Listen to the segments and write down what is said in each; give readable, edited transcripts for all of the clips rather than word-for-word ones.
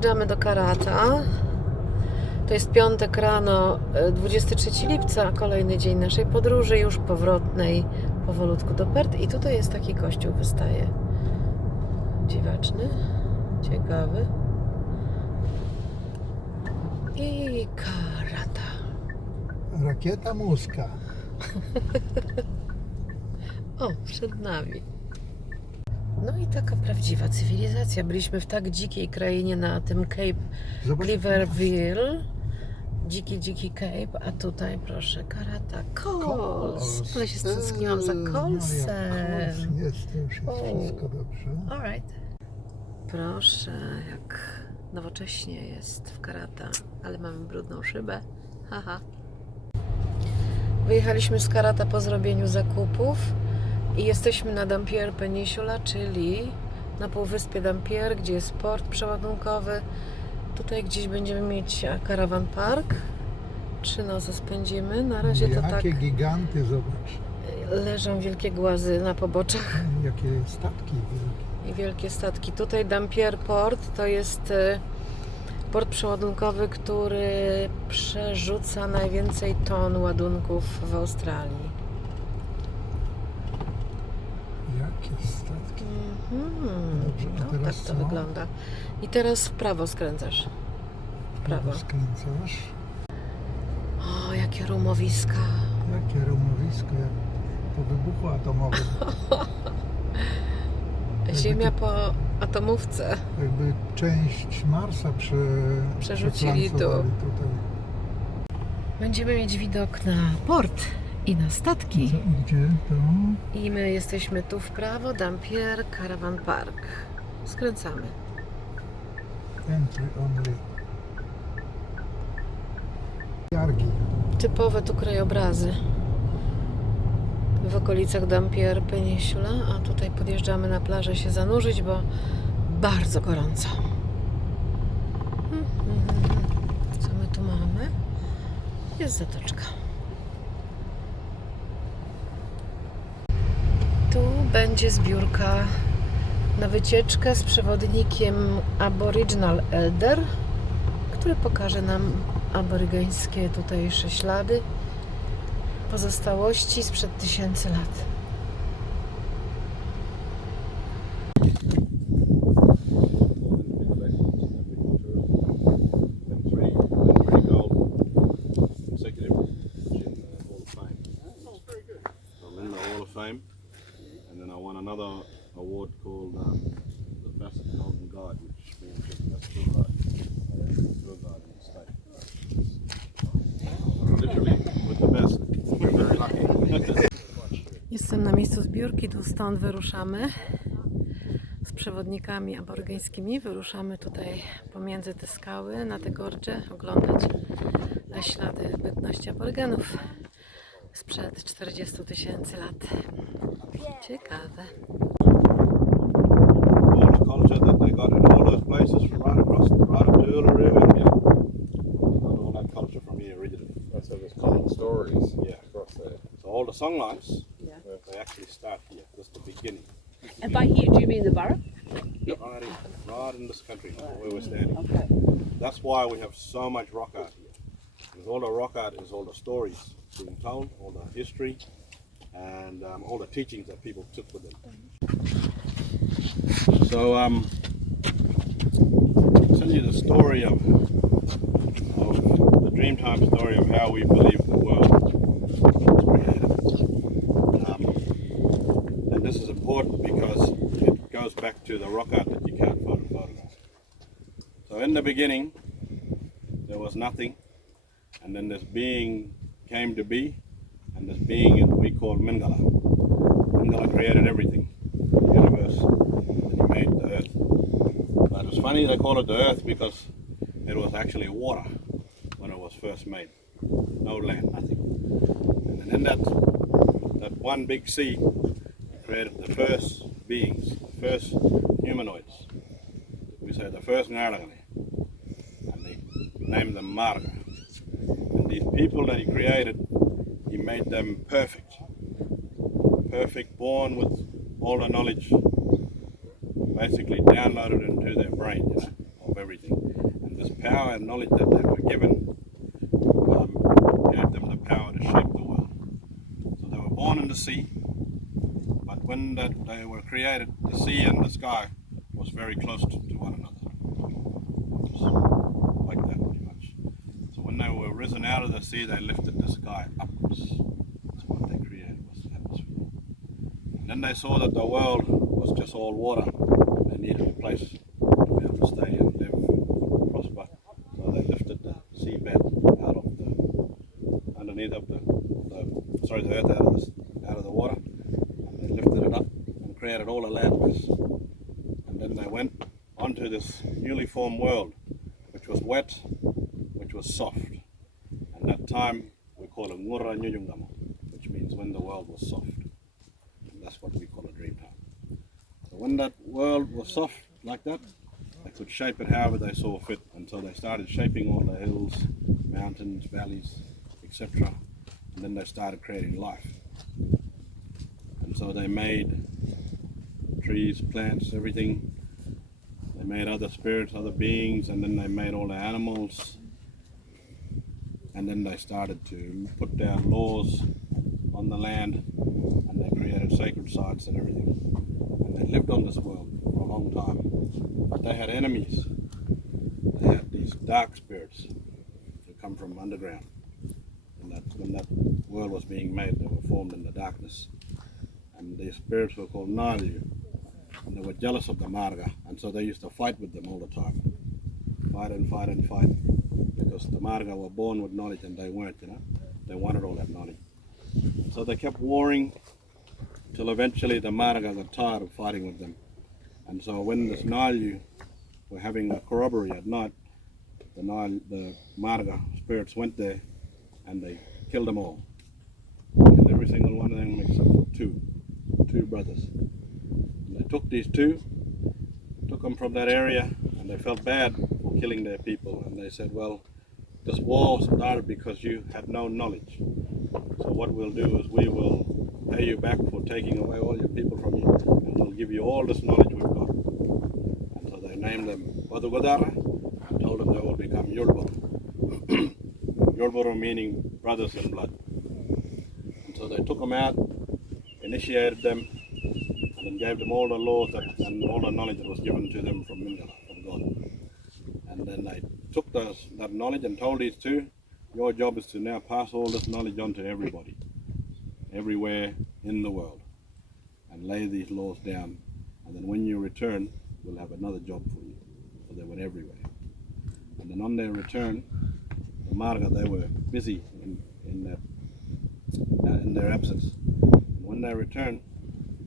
Dojeżdżamy do Karratha. To jest piątek rano, 23 lipca, kolejny dzień naszej podróży, już powrotnej powolutku do Perth. I tutaj jest taki kościół, wystaje. Dziwaczny, ciekawy. I Karratha. Rakieta Muska. O, przed nami. No i taka prawdziwa cywilizacja. Byliśmy w tak dzikiej krainie na tym Cape Clearville. Dziki Cape, a tutaj proszę, Karratha, kols. Ale się stęskniłam za kolsem. Jest, to już jest wszystko dobrze. Alright. Proszę, jak nowocześnie jest w Karratha, ale mamy brudną szybę. Haha. Wyjechaliśmy z Karratha po zrobieniu zakupów i jesteśmy na Dumpier Peninsula, czyli na półwyspie Dumpier, gdzie jest port przeładunkowy. Tutaj gdzieś będziemy mieć caravan park. 3 noce spędzimy. Na razie to tak. Jakie giganty, zobacz. Leżą wielkie głazy na poboczach. Jakie statki wielkie. I wielkie statki. Tutaj Dumpier Port to jest port przeładunkowy, który przerzuca najwięcej ton ładunków w Australii. Jakie statki. Dobrze, a No, teraz tak to co? wygląda. I teraz w prawo skręcasz. W prawo. Skręcasz. O, jakie rumowiska. Jakie rumowisko, jak po wybuchu atomowym. Ziemia po atomówce. Jakby część Marsa Przerzucili tu. przeplanowali tutaj. Będziemy mieć widok na port i na statki. Co, gdzie to? I my jesteśmy tu w prawo, Dumpier Caravan Park. Skręcamy. Entry only. Jargi. Typowe tu krajobrazy w okolicach Dumpier Peninsula, a tutaj podjeżdżamy na plażę się zanurzyć, bo bardzo gorąco. Co my tu mamy? Jest zatoczka. Tu będzie zbiórka na wycieczkę z przewodnikiem Aboriginal Elder, który pokaże nam aborygeńskie tutejsze ślady, pozostałości sprzed 1000 lat. And then I won another award called the Best Golden Guide, which means the best tour guide in the state. Literally with the best. We're very lucky. Jestem na miejscu zbiórki, tu stąd wyruszamy z przewodnikami aborygeńskimi. Wyruszamy tutaj pomiędzy te skały, na te gorcze, oglądać ślady bytności aborygenów sprzed 40 000 lat. Ciekawe. All the culture that they got in all those places from right across, right up to the river. Yeah. Got all that culture from here originally. So there's common stories Yeah. across there. So all the songlines, they actually start here. That's the beginning. And by here, do you mean the borough? Right in this country where we're standing. Okay. That's why we have so much rock art here. Because all the rock art is all the stories being told, all the history, and all the teachings that people took with them. So, I'll tell you the story of the Dreamtime story of how we believe the world was created. And this is important because it goes back to the rock art that you can't photograph. So in the beginning, there was nothing, and then this being came to be, and this being we call Mingala. Mingala created everything, the universe, and he made the earth. But it's funny they call it the earth because it was actually water when it was first made. No land, nothing. And then in that one big sea created the first beings, the first humanoids. We say the first Ngaragane. And they named them Marga. And these people that he created, he made them perfect. Perfect, born with all the knowledge basically downloaded into their brain, of everything. this power and knowledge that they were given gave them the power to shape the world. So they were born in the sea, but when they were created, the sea and the sky was very close to one another. It was like that pretty much. So when they were risen out of the sea, they lifted the sky upwards. That's what they created, was the atmosphere. And then they saw that the world was just all water. They needed a place to be able to stay and live and prosper. So they lifted the seabed out of the underneath of the earth out of the water, and they lifted it up and created all the land mass. And then they went onto this newly formed world, which was wet, which was soft. And that time we call it ngura nyuyungamo, which means when the world was soft. And that's what we call a dream time. So when that world was soft like that, they could shape it however they saw fit, until they started shaping all the hills, mountains, valleys, etc. And then they started creating life. And so they made trees, plants, everything. They made other spirits, other beings, and then they made all the animals. And then they started to put down laws on the land, and they created sacred sites and everything. And they lived on this world for a long time. But they had enemies. They had these dark spirits who come from underground. When that world was being made, they were formed in the darkness. And these spirits were called Nalyu. And they were jealous of the Marga, and so they used to fight with them all the time. Fight and fight and fight. Because the Marga were born with knowledge and they weren't, They wanted all that knowledge. So they kept warring till eventually the Marga got tired of fighting with them. And so when this Nalyu were having a corroboree at night, the Marga spirits went there and they killed them all. Killed every single one of them except for two brothers. And they took these two, took them from that area, and they felt bad for killing their people. And they said, well, this war started because you had no knowledge. So what we'll do is we will pay you back for taking away all your people from you, and we'll give you all this knowledge we've got. And so they named them Badugadara and told them they will become Yulbur. Yulbur meaning brothers in blood. And so they took them out, initiated them, and then gave them all the laws and all the knowledge that was given to them from Mingala, from God. And then they took that knowledge and told these two, your job is to now pass all this knowledge on to everybody, everywhere in the world, and lay these laws down. And then when you return, we'll have another job for you. So they went everywhere. And then on their return, the Marga, they were busy in their absence. And when they returned,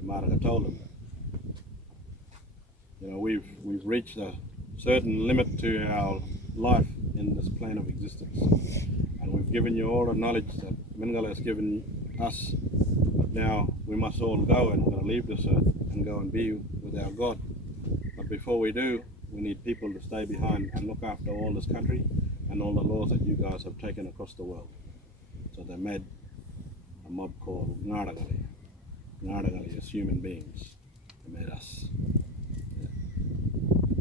the Marga told them, we've reached a certain limit to our life in this plane of existence. And we've given you all the knowledge that Mingala has given us, but now we must all go, and we're going to leave this earth and go and be with our God. But before we do, we need people to stay behind and look after all this country and all the laws that you guys have taken across the world. So they made a mob called Ngaragali. Ngaragali is human beings. They made us. Yeah.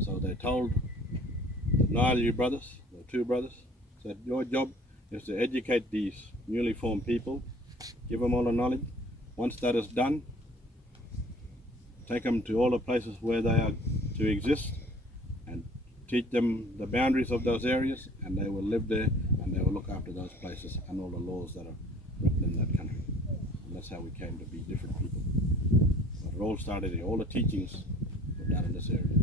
So they told the Nalyu brothers, the two brothers, said your job is to educate these newly formed people, give them all the knowledge. Once that is done, take them to all the places where they are to exist and teach them the boundaries of those areas, and they will live there and they will look after those places and all the laws that are written in that country. And that's how we came to be different people. But it all started here. All the teachings were done in this area.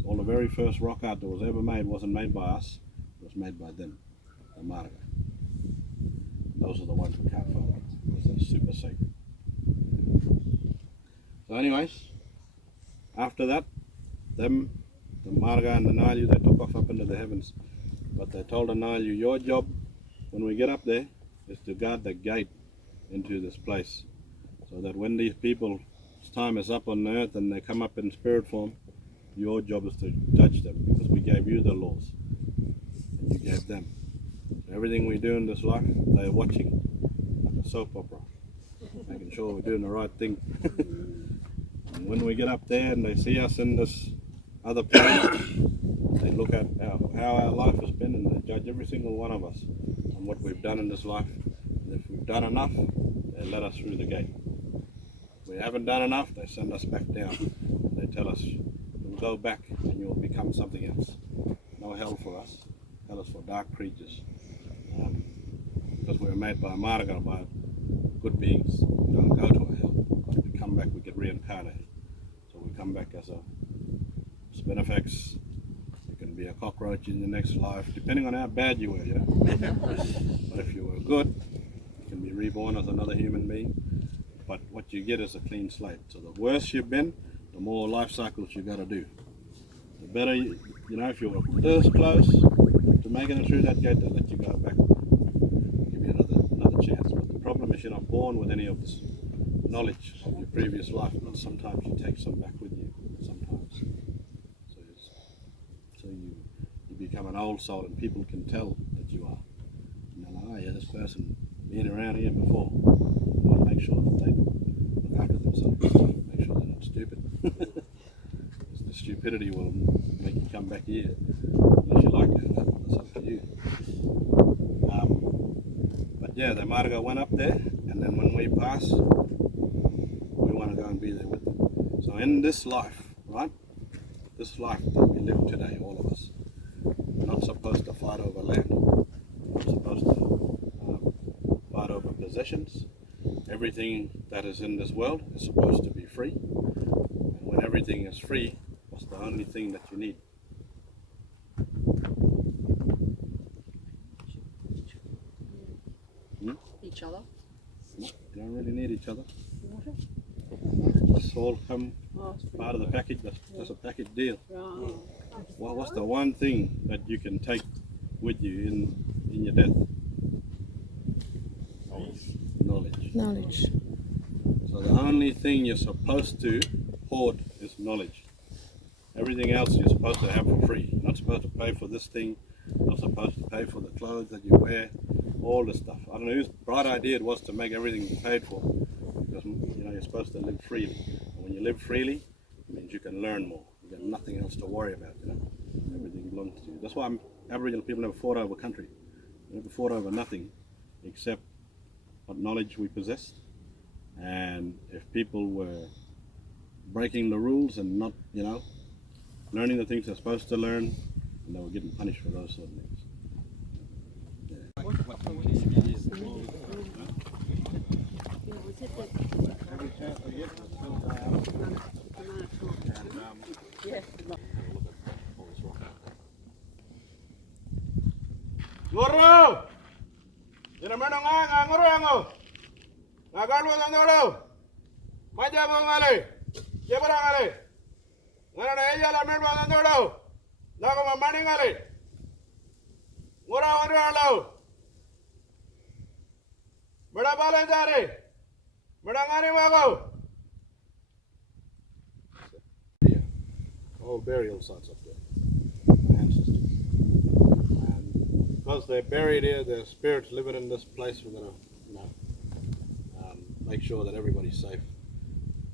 So all the very first rock art that was ever made wasn't made by us, it was made by them, the Marga. Those are the ones we can't follow because they're super sacred. So anyways, after that, them, the Marga and the Nalyu, they took off up into the heavens. But they told the Nalyu, your job when we get up there is to guard the gate into this place, so that when these people's time is up on earth and they come up in spirit form, your job is to judge them, because we gave you the laws and you gave them. So everything we do in this life, they're watching like a soap opera, making sure we're doing the right thing. And when we get up there and they see us in this other planet, They look at how our life has been and they judge every single one of us on what we've done in this life. And if we've done enough, they let us through the gate. If we haven't done enough, they send us back down. They tell us, you'll go back and you'll become something else. No hell for us. Hell is for dark creatures. Because we were made by Marga, by good beings. We don't go to a hell. If we come back, we get reincarnated. So we come back as a spinifex. You can be a cockroach in the next life, depending on how bad you were, you know. But if you were good, you can be reborn as another human being. But what you get is a clean slate. So the worse you've been, the more life cycles you got to do. The better, you know, if you're this close to making it through that gate, they'll let you go back. Give you another chance. But the problem is you're not born with any of this knowledge of your previous life, but sometimes you take some back with you. Sometimes. So you become an old soul, and people can tell that you are. And they're like, oh yeah, this person been around here before. And make sure that they look after themselves. Make sure they're not stupid. The stupidity will make you come back here. Unless you like it, that's up to you. But yeah, the Marga went up there, and then when we pass, we want to go and be there with them. So in this life, right? This life that we live today, all of us, we're not supposed to fight over land. We're not supposed to fight over possessions. Everything that is in this world is supposed to be free. And when everything is free, what's the only thing that you need? Each other. No, you don't really need each other. That's all come part of the package. That's a package deal. Well, what's the one thing that you can take with you in your death? Knowledge. Knowledge. So the only thing you're supposed to hoard is knowledge. Everything else you're supposed to have for free. You're not supposed to pay for this thing. You're not supposed to pay for the clothes that you wear. All this stuff. I don't know whose bright idea it was to make everything be paid for. Because you know you're supposed to live freely. And when you live freely, it means you can learn more. You got nothing else to worry about. You know, everything belongs to you. That's why Aboriginal people never fought over country. They never fought over nothing except what knowledge we possessed. And if people were breaking the rules and not, you know, learning the things they're supposed to learn, and they were getting punished for those sort of things. Every chance we get, we'll still die out. Guru! Dina mana nga nguru ngo. Nagalu na nguru. Maja mo ngale. Jebra ngale. Ngana na eja la merba na nguru. Nago ma mani ngale. Ngura nguru alo. Bada bale jare. Bada ngani mago. All burial sites up there. My ancestors. Because they're buried here, their spirits living in this place. We're gonna, you know, make sure that everybody's safe.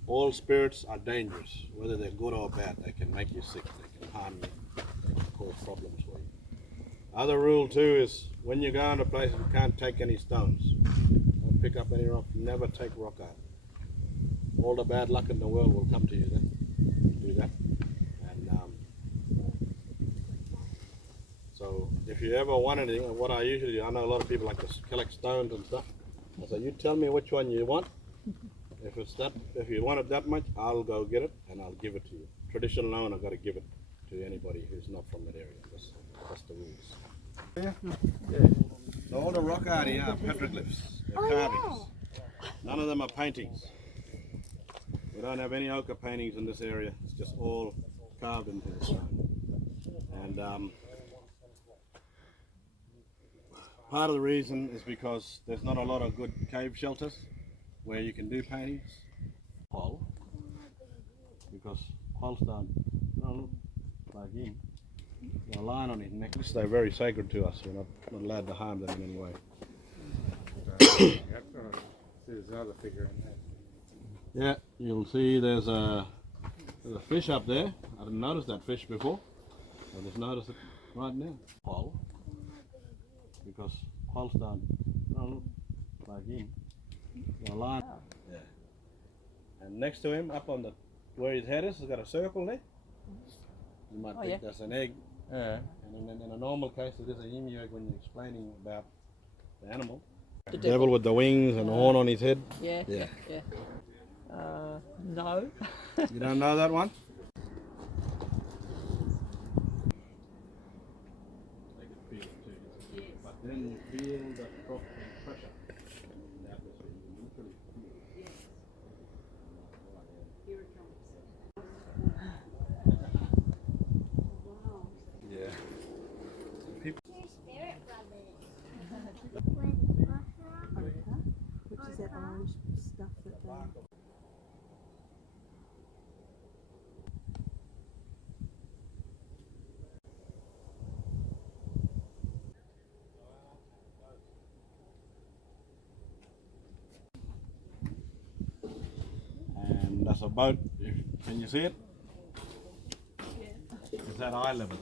All spirits are dangerous, whether they're good or bad. They can make you sick. They can harm you. They can cause problems for you. Other rule too is when you go into places, you can't take any stones. Don't pick up any rock. Never take rock out. All the bad luck in the world will come to you then. Do that. So if you ever want anything, what I usually do, I know a lot of people like to collect stones and stuff. I say, you tell me which one you want. If you want it that much, I'll go get it and I'll give it to you. Traditional owner, I've got to give it to anybody who's not from that area. That's the rules. Yeah. So all the rock art here are petroglyphs. They're carvings. None of them are paintings. We don't have any ochre paintings in this area. It's just all carved into the stone. And part of the reason is because there's not a lot of good cave shelters where you can do paintings. Pole, because poles don't look like him. Got a line on his neck. They're very sacred to us. We're not allowed to harm them in any way. There's another figure in there. Yeah, you'll see there's a fish up there. I didn't notice that fish before. So just notice it right now. Pole. Because poles don't look like him. The line. Yeah. And next to him, up on the where his head is, he's got a circle there. You might think that's an egg. And then in a normal case, it is a emu egg when you're explaining about the animal. The devil with the wings and the horn on his head. Yeah. Yeah. No. You don't know that one? Make it feel too. But then you feel the pressure in the atmosphere. You literally feel it. Yeah. Which is that orange stuff that they... And that's a boat. Can you see it? It's at eye level.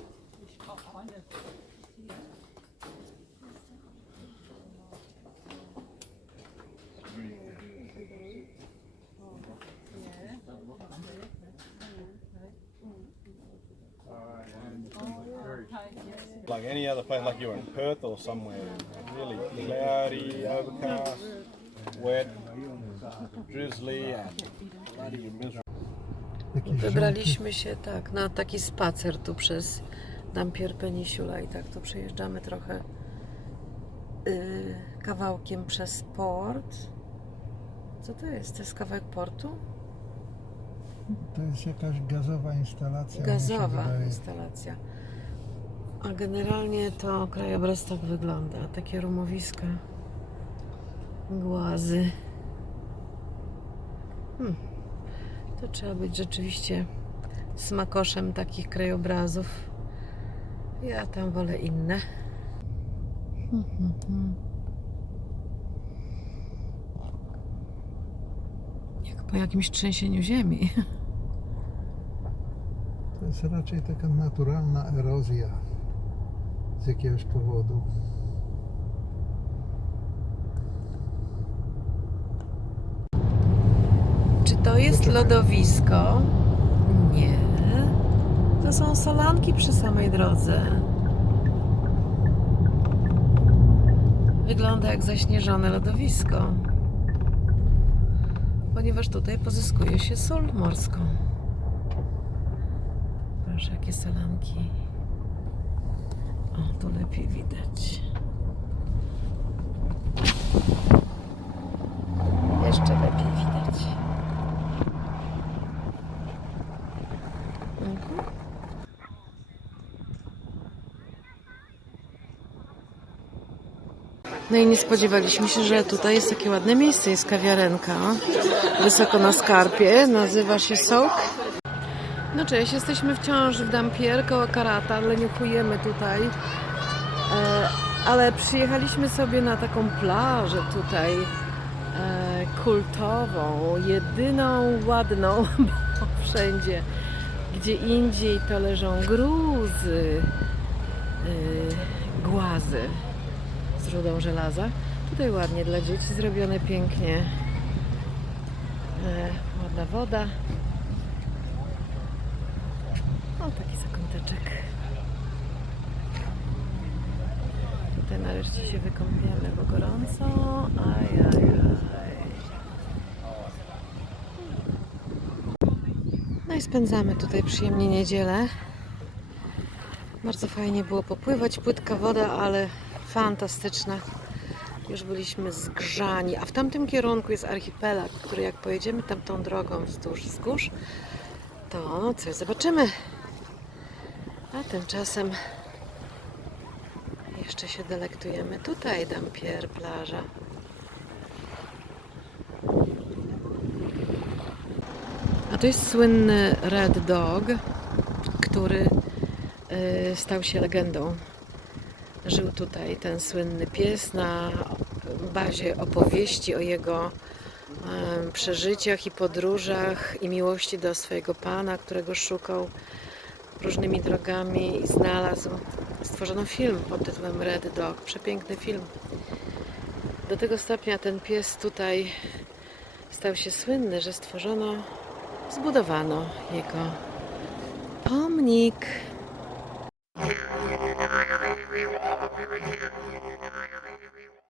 Like any other place, like you're in Perth or somewhere, really cloudy, overcast, wet, drizzly, and bloody miserable. Wybraliśmy się tak na taki spacer tu przez Dumpier Peninsula i tak tu przejeżdżamy trochę kawałkiem przez port. Co to jest? To jest kawałek portu? To jest jakaś gazowa instalacja. mi się Gazowa wydaje. instalacja. A generalnie to krajobraz tak wygląda. Takie rumowiska. Głazy. To trzeba być rzeczywiście smakoszem takich krajobrazów. Ja tam wolę inne. Jak po jakimś trzęsieniu ziemi. To jest raczej taka naturalna erozja z jakiegoś powodu. Czy to jest Poczekaj. lodowisko? Nie. To są solanki przy samej drodze. Wygląda jak zaśnieżone lodowisko. Ponieważ tutaj pozyskuje się sól morską. Proszę, jakie solanki. O, tu lepiej widać. Jeszcze lepiej widać. No i nie spodziewaliśmy się, że tutaj jest takie ładne miejsce. Jest kawiarenka wysoko na skarpie. Nazywa się Soak. No cześć, jesteśmy wciąż w Dumpier koło Karratha. Leniuchujemy tutaj. Ale przyjechaliśmy sobie na taką plażę tutaj kultową. Jedyną ładną, bo wszędzie gdzie indziej to leżą gruzy, głazy z rudą żelaza. Tutaj ładnie dla dzieci zrobione pięknie. Ładna woda. O, taki zakąteczek. Tutaj nareszcie się wykąpiemy, bo gorąco. Ajajaj. No i spędzamy tutaj przyjemnie niedzielę. Bardzo fajnie było popływać. Płytka woda, ale fantastyczna. Już byliśmy zgrzani. A w tamtym kierunku jest archipelag, który jak pojedziemy tamtą drogą wzdłuż wzgórz, to coś zobaczymy. A tymczasem jeszcze się delektujemy tutaj, Dumpier, plaża. A to jest słynny Red Dog, który stał się legendą. Żył tutaj ten słynny pies na bazie opowieści o jego przeżyciach i podróżach i miłości do swojego pana, którego szukał. różnymi drogami i znalazł. Stworzono film pod tytułem Red Dog. Przepiękny film. Do tego stopnia ten pies tutaj stał się słynny, że zbudowano jego pomnik.